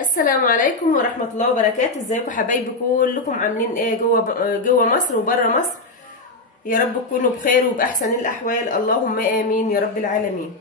السلام عليكم ورحمة الله وبركاته. ازيكم حبايبي كلكم؟ عاملين ايه جوه مصر وبره مصر؟ يا رب تكونوا بخير وبأحسن الأحوال، اللهم آمين يا رب العالمين.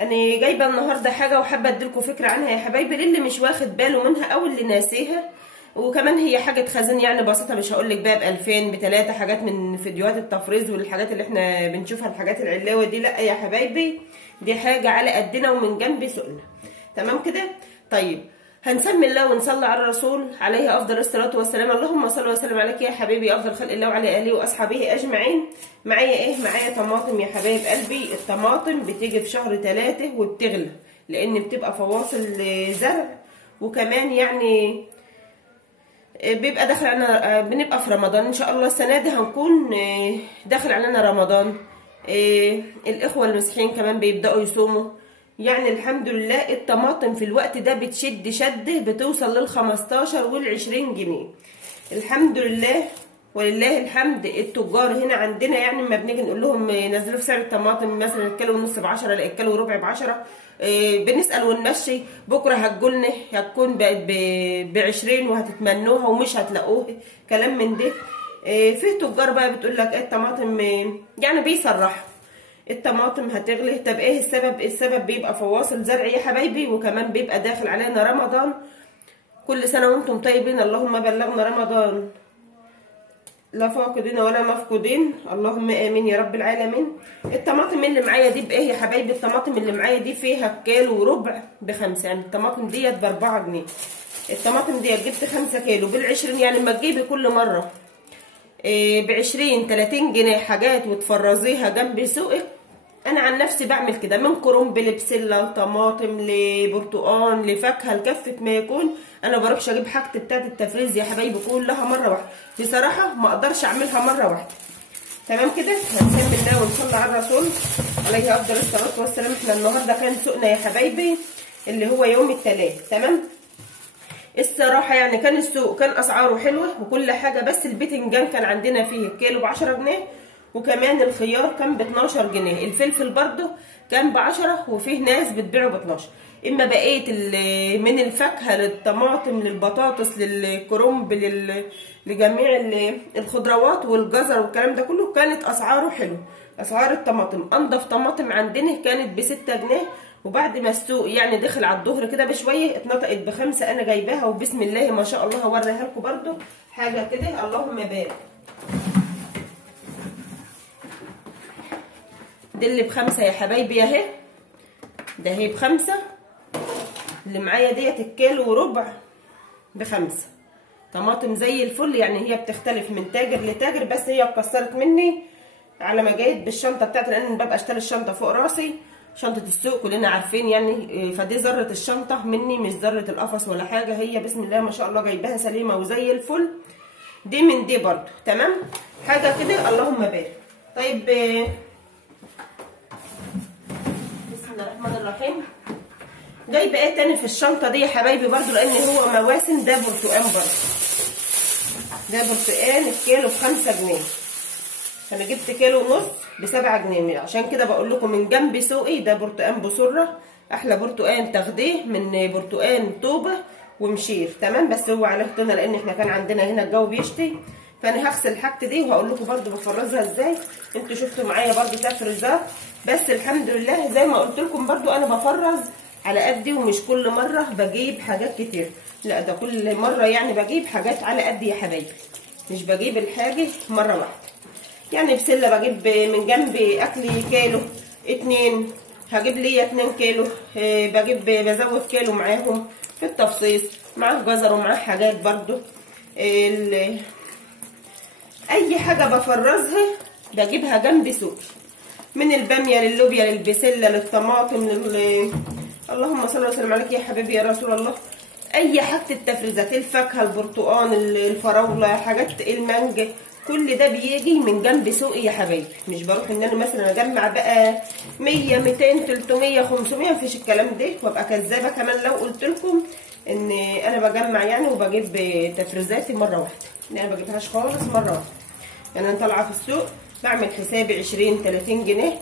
أنا جايبة النهاردة حاجة وحابة أديلكم فكرة عنها يا حبايبي، للي مش واخد باله منها أو اللي ناسيها. وكمان هي حاجة خزين يعني بسيطة، مش هقولك بقى ب2000 ب3 حاجات من فيديوهات التفريز والحاجات اللي احنا بنشوفها، الحاجات العلاوة دي لأ يا حبايبي، دي حاجة على قدنا ومن جنب سؤلنا. تمام كده؟ طيب هنسمي الله ونصلي على الرسول عليه افضل الصلاه والسلام. اللهم صل وسلم عليك يا حبيبي يا افضل خلق الله وعلى اله واصحابه اجمعين. معايا ايه؟ معايا طماطم يا حبايب قلبي. الطماطم بتيجي في شهر 3 وبتغلى، لان بتبقى فواصل زرع، وكمان يعني بيبقى داخل علينا، بنبقى في رمضان ان شاء الله. السنه دي هنكون داخل علينا رمضان. الاخوه المسيحيين كمان بيبداوا يصوموا. يعني الحمد لله الطماطم في الوقت ده بتشد شده بتوصل لل15 وال20 جنيه. الحمد لله ولله الحمد. التجار هنا عندنا يعني لما بنيجي نقول لهم نزلوا في سعر الطماطم مثلا الكيلو ونص ب10، لا الكيلو وربع ب10، بنسال ونمشي بكره هتجولنا هتكون بقت ب20 وهتتمنوها ومش هتلاقوها، كلام من ده. في تجار بقى بتقول لك الطماطم يعني بيصرحوا الطماطم هتغلي. طب ايه السبب؟ السبب بيبقى فواصل زرع يا حبايبي، وكمان بيبقى داخل علينا رمضان. كل سنه وانتم طيبين، اللهم بلغنا رمضان لا فاقدين ولا مفقودين، اللهم امين يا رب العالمين. الطماطم اللي معايا دي بايه يا حبايبي؟ الطماطم اللي معايا دي فيها كيلو وربع ب5، يعني الطماطم ديت ب4 جنيه. الطماطم ديت جبت 5 كيلو بال20، يعني لما تجيبي كل مره ب20 30 جنيه حاجات وتفرزيها جنب سوقك. انا عن نفسي بعمل كده، من كرنب لبسله لطماطم لبرتقان لفاكهه لكفه ما يكون. انا بروحش اجيب حاجتي بتاعت التفريز يا حبايبي كلها مره واحده، بصراحه ما اقدرش اعملها مره واحده. تمام كده؟ هنسمي الله ونصلي على الرسول عليه افضل الصلاه والسلام. احنا النهارده كان سوقنا يا حبايبي اللي هو يوم الثلاث. تمام؟ الصراحه يعني كان السوق كان اسعاره حلوه وكل حاجه، بس البتنجان كان عندنا فيه كيلو ب10 جنيه، وكمان الخيار كان ب12 جنيه، الفلفل برده كان ب10، وفيه ناس بتبيعه ب12. اما بقيه من الفاكهه للطماطم للبطاطس للكرنب لجميع الخضروات والجزر والكلام ده كله كانت اسعاره حلوه. اسعار الطماطم انضف طماطم عندنا كانت ب6 جنيه، وبعد ما السوق يعني دخل على الظهر كده بشويه اتنطقت ب5. انا جايباها وبسم الله ما شاء الله. هوريها لكم برده حاجه كده اللهم بارك. دي اللي ب5 يا حبايبي اهي، ده هي ب5. اللي معايا ديت الكيلو وربع ب5. طماطم زي الفل، يعني هي بتختلف من تاجر لتاجر، بس هي اتكسرت مني على ما جيت بالشنطه بتاعتي، لان ببقى اشتري الشنطه فوق راسي، شنطه السوق كلنا عارفين يعني. فدي ذره الشنطه مني مش ذره القفص ولا حاجه، هي بسم الله ما شاء الله جايباها سليمه وزي الفل. دي من دي برضو. تمام؟ حاجه كده اللهم بارك. طيب بسم الله الرحمن الرحيم. جايبه ايه تاني في الشنطه دي يا حبايبي برضو، لان هو مواسم. ده برتقان برضو، ده برتقان الكيلو ب5 جنيه. انا جبت كيلو ونص ب7 جنيه، عشان كده بقول لكم من جنب سوقي. ده برتقان بسره، احلى برتقان تاخديه من برتقان طوبه ومشير. تمام؟ بس هو عليه طينه لان احنا كان عندنا هنا الجو بيشتي. فانا هغسل حاجتي دي وهقول لكم برده بفرزها ازاي. انتوا شفتوا معايا برده تفريزات، بس الحمد لله زي ما قلت لكم برده انا بفرز على قدي، ومش كل مره بجيب حاجات كتير، لا ده كل مره يعني بجيب حاجات على قدي يا حبايبي، مش بجيب الحاجه مره واحده. يعني بسله بجيب من جنبي اكلي كيلو 2، هجيب لي 2 كيلو، بزود كيلو معاهم في التفصيص، معاه جزر ومعاه حاجات برده. اي حاجه بفرزها بجيبها جنب سوقي، من الباميه للوبيا للبسله للطماطم اللهم صل وسلم عليك يا حبيبي يا رسول الله. اي حاجه التفريزات، الفاكهه، البرتقال، الفراوله، حاجات المانجا، كل ده بيجي من جنب سوقي يا حبايبي. مش بروح ان انا مثلا اجمع بقى 100 200 300 500، مفيش الكلام ده، وابقى كذابه كمان لو قلت لكم ان انا بجمع يعني وبجيب تفريزاتي مره واحده. انا ما بجيبهاش خالص مره واحده. يعني انا طالعه في السوق بعمل حسابي 20 30 جنيه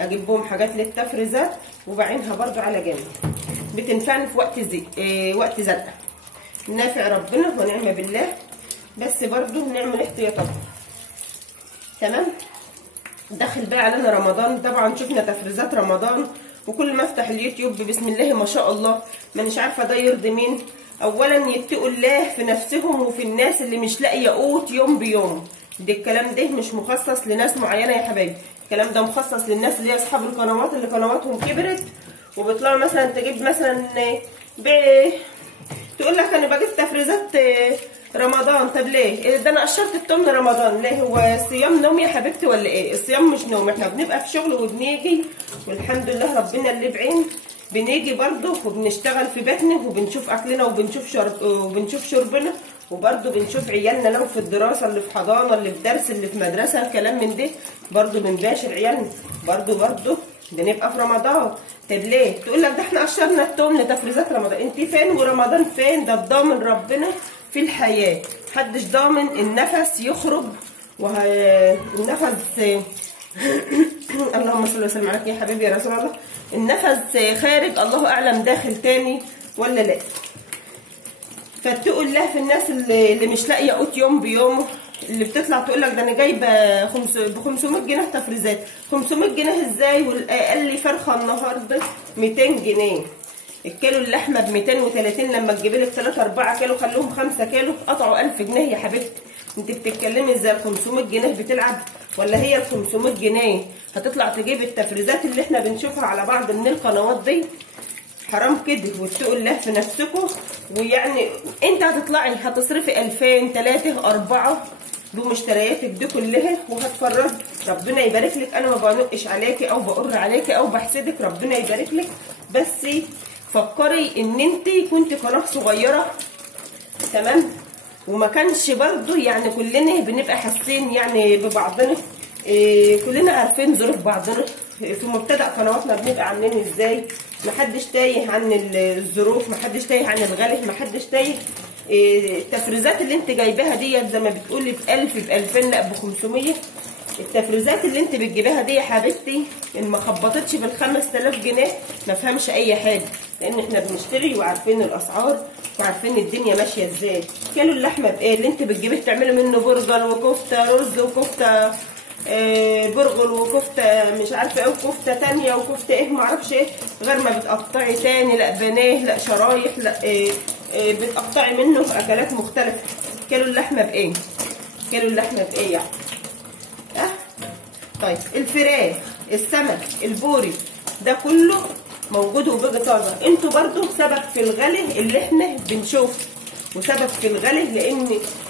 اجيب بهم حاجات للتفريزات، وبعينها برضو على جنب بتنفعني في وقت وقت زنقه. نافع ربنا ونعم بالله، بس برضو نعمل احتياطات. تمام. دخل بقى علينا رمضان، طبعا شفنا تفريزات رمضان، وكل ما افتح اليوتيوب بسم الله ما شاء الله، مانيش عارفه ده يرضي مين. اولا يتقوا الله في نفسهم وفي الناس اللي مش لاقيه قوت يوم بيوم. ده الكلام ده مش مخصص لناس معينه يا حبايبي، الكلام ده مخصص للناس اللي هي اصحاب القنوات اللي قنواتهم كبرت وبيطلعوا مثلا تجيب مثلا تقول لك انا بجيب تفريزات رمضان. طب ليه؟ ده انا قشرت التوم رمضان ليه؟ هو الصيام نوم يا حبيبتي ولا ايه؟ الصيام مش نوم، احنا بنبقى في شغل وبنيجي والحمد لله ربنا اللي بعين، بنيجي برضه وبنشتغل في بيتنا وبنشوف اكلنا وبنشوف شربنا، وبرضه بنشوف عيالنا لو في الدراسه اللي في حضانه اللي في درس اللي في مدرسه كلام من ده، برضه بنباشر عيالنا، برضه بنبقى في رمضان. طب ليه؟ تقول لك ده احنا قشرنا التوم لتفريزات رمضان. انت فين ورمضان فين؟ ده الضامن ربنا في الحياه، محدش ضامن النفس يخرج النفس اللهم صل وسلم عليك يا حبيبي يا رسول الله، النفس خارج الله اعلم داخل تاني ولا لا. فاتقوا الله في الناس اللي مش لاقيه قوت يوم بيومه، اللي بتطلع تقول لك ده انا جايبه ب 500 جنيه تفريزات. 500 جنيه ازاي؟ والاقل فرخه النهارده 200 جنيه. الكيلو اللحمه ب 230، لما تجيبي لك 3 4 كيلو خلوهم 5 كيلو قطعوا 1000 جنيه يا حبيبتي. انت بتتكلمي ازاي؟ ال 500 جنيه بتلعب؟ ولا هي ال 500 جنيه هتطلع تجيب التفريزات اللي احنا بنشوفها على بعض من القنوات دي؟ حرام كده. واتقوا الله في نفسكم. ويعني انت هتطلعي هتصرفي 2000 3 4 بمشترياتك دي كلها وهتفرجي، ربنا يبارك لك. انا ما بنقش عليكي او بقر عليكي او بحسدك، ربنا يبارك لك، بس فكري ان انت كنت قناه صغيره تمام، وما كانش برضو يعني كلنا بنبقى حاسين يعني ببعضنا، كلنا عارفين ظروف بعضنا في مبتدأ قنواتنا بنبقى عاملين ازاي. محدش تايه عن الظروف، محدش تايه عن الغالي، محدش تايه. التفريزات اللي انت جايباها ديت زي ما بتقولي ب1000 ب2000 لا ب500، التفريزات اللي انت بتجيبيها دي يا حبيبتي ان ما خبطتش بال5000 جنيه ما فهمش اي حاجه، لان احنا بنشتري وعارفين الاسعار وعارفين الدنيا ماشيه ازاي. كيلو اللحمه بايه اللي انت بتجيبيه تعملي منه برجر وكفته رز وكفته برغل وكفته مش عارفه ايه وكفته تانيه وكفته ايه معرفش ايه، غير ما بتقطعي تاني لا بانيه لا شرايح لا بتقطعي منه اكلات مختلفه. كيلو اللحمه بايه؟ كيلو اللحمه بايه يعني؟ طيب الفراخ السمك البوري ده كله موجود وبيجي طازه. انتوا برضو سبب في الغلي اللي احنا بنشوفه وسبب في الغلي، لان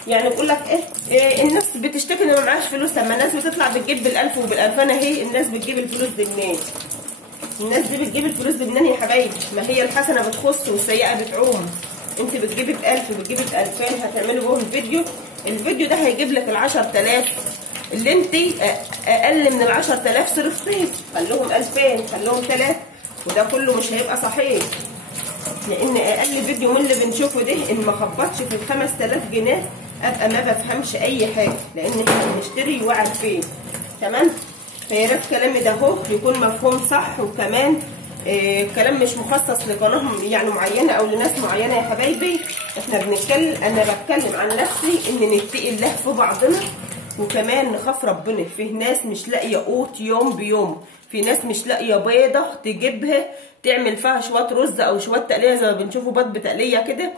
يعني بقول لك ايه الناس بتشتكي ان ما معاش فلوس. لما الناس بتطلع بتجيب بال1000 وبال2000 اهي الناس بتجيب الفلوس دي منين؟ الناس دي بتجيب الفلوس دي منين يا حبايبي؟ ما هي الحسنه بتخص والسيئه بتعوم. انت بتجيبي ب1000 وبتجيبي ب2000 هتعملي بهم الفيديو ده هيجيب لك ال10000 اللي انت اقل من ال10000 صرفتيه، خلوهم 2000 خلوهم 3، وده كله مش هيبقى صحيح، لان اقل فيديو من اللي بنشوفه ده ان ما خبطش في ال5000 جنيه ابقى ما بفهمش اي حاجه، لان احنا بنشتري وعارفين تمام. فيا ريت كلامي ده اهو يكون مفهوم صح، وكمان كلام مش مخصص لقناه يعني معينه او لناس معينه يا حبايبي. احنا بنتكلم، انا بتكلم عن نفسي ان نتقي الله في بعضنا، وكمان نخاف ربنا. فيه ناس مش لاقيه قوت يوم بيوم، في ناس مش لاقيه بيضه تجيبها تعمل فيها شويه رز او شويه تقليه زي ما بنشوفوا بيض بتقليه كده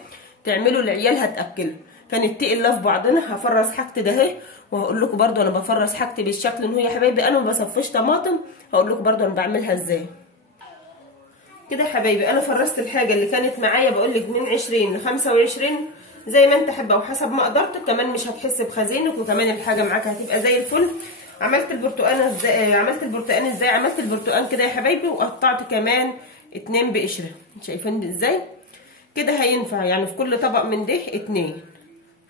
تعملوا العيال هتاكلها. فنتقي الله في بعضنا. هفرز حاجتي ده اهي، وهقول لكم برده انا بفرز حاجتي بالشكل ان هو يا حبايبي انا ما بصفيش طماطم، هقول لكم برده انا بعملها ازاي كده يا حبايبي. انا فرزت الحاجه اللي كانت معايا بقول لك من 20 ل 25 زي ما انت حابه وحسب ما قدرتك، كمان مش هتحس بخزينك، وكمان الحاجه معاك هتبقى زي الفل. عملت البرتقان ازاي؟ عملت البرتقان كده يا حبايبي، وقطعت كمان 2 بقشره. شايفين ازاي كده؟ هينفع يعني في كل طبق من ده 2،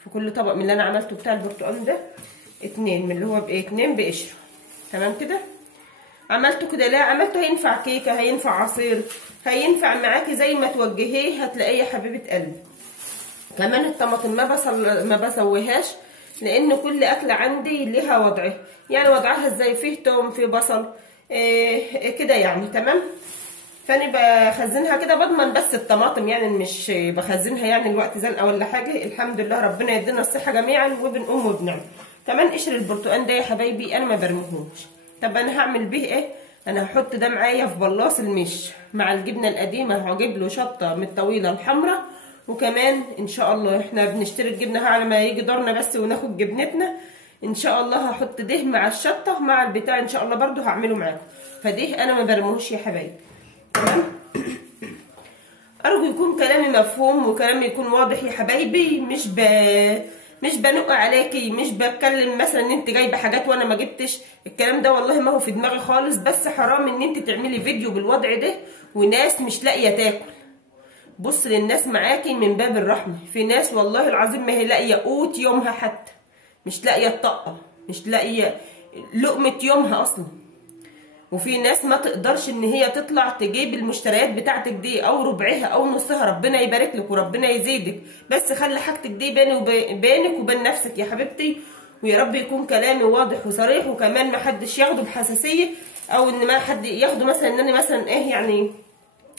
في كل طبق من اللي انا عملته بتاع البرتقان ده 2 من اللي هو بايه 2 بقشره تمام كده. عملته كده ليه؟ عملته هينفع كيكه، هينفع عصير، هينفع معاكي زي ما توجهيه هتلاقيه يا حبيبه قلبي. كمان الطماطم ما بسويهاش، لان كل اكله عندي ليها وضعها. يعني وضعها ازاي؟ فيه توم فيه بصل كده يعني تمام. فانا بخزنها كده، بضمن بس الطماطم يعني مش بخزنها يعني الوقت زنقه ولا حاجه. الحمد لله ربنا يدينا الصحه جميعا وبنقوم وبنعمل. كمان قشر البرتقال ده يا حبايبي انا ما برميهوش. طب انا هعمل بيه ايه؟ انا هحط ده معايا في بلاص المش مع الجبنه القديمه، هجيب له شطه من الطويله الحمراء، وكمان ان شاء الله احنا بنشتري الجبنه على ما يجي دورنا بس وناخد جبنتنا. ان شاء الله هحط ده مع الشطه مع البتاع ان شاء الله برده هعمله معاكم. فده انا ما برموش يا حبايبي. تمام. ارجو يكون كلامي مفهوم وكلامي يكون واضح يا حبايبي. مش بنق عليكي، مش بتكلم مثلا ان انت جايبه حاجات وانا ما جبتش. الكلام ده والله ما هو في دماغي خالص، بس حرام ان انت تعملي فيديو بالوضع ده وناس مش لاقيه تاكل. بص للناس معاكي من باب الرحمه. في ناس والله العظيم ما هي لاقيه قوت يومها، حتى مش لاقيه الطاقه، مش لاقيه لقمه يومها اصلا. وفي ناس ما تقدرش ان هي تطلع تجيب المشتريات بتاعتك دي او ربعها او نصها. ربنا يبارك لك وربنا يزيدك، بس خلي حاجتك دي بينك وبين نفسك يا حبيبتي. ويا رب يكون كلامي واضح وصريح، وكمان ما حدش ياخده بحساسيه، او ان ما حد ياخده مثلا ان انا مثلا ايه يعني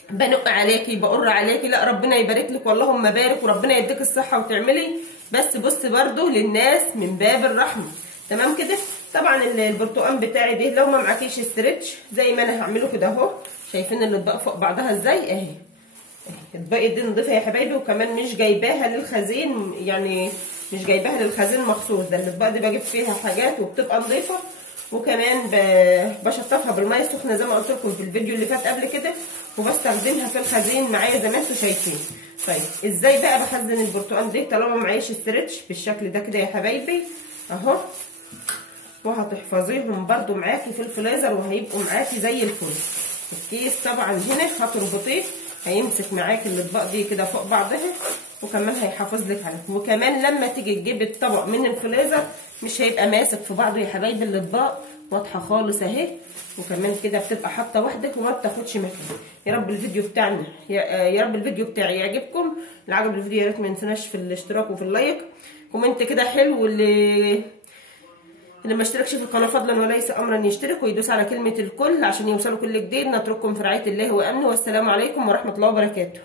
بنق عليكي بقر عليكي. لا، ربنا يبارك لك واللهم بارك وربنا يديك الصحه وتعملي. بس بص برده للناس من باب الرحمه. تمام كده. طبعا البرتقال بتاعي ده لو ما معكيش استرتش زي ما انا هعمله كده اهو. شايفين الاطباق فوق بعضها ازاي اهي. الاطباق دي نضيفها يا حبايبي، وكمان مش جايباها للخزين، يعني مش جايباها للخزين مخصوص. ده الاطباق دي بجيب فيها حاجات وبتبقى نضيفه، وكمان بشطفها بالميه السخنه زي ما قلت لكم في الفيديو اللي فات قبل كده، وبستخدمها في الخزين معايا زي ما انتم شايفين. طيب ازاي بقى بخزن البرتقال ده طالما معيش استرتش بالشكل ده كده يا حبايبي اهو. وهتحفظيهم برده معاكي في الفريزر وهيبقوا معاكي زي الفل. الكيس طبعا هنا هتربطيه هيمسك معاكي الاطباق دي كده فوق بعضها، وكمان هيحافظ لك عليهم. وكمان لما تيجي تجيبي الطبق من الفريزر مش هيبقى ماسك في بعضه يا حبايبي. الاطباق واضحه خالص اهي، وكمان كده بتبقى حاطه وحدك وما بتاخدش مكان. يا رب الفيديو بتاعنا يا رب الفيديو بتاعي يعجبكم. اللي عجب الفيديو يا ريت ما ينسناش في الاشتراك وفي اللايك. كومنت كده حلو، واللي ما اشتركش في القناه فضلا وليس امرا يشترك ويدوس على كلمه الكل عشان يوصلوا كل جديد. نترككم في رعايه الله وامنه، والسلام عليكم ورحمه الله وبركاته.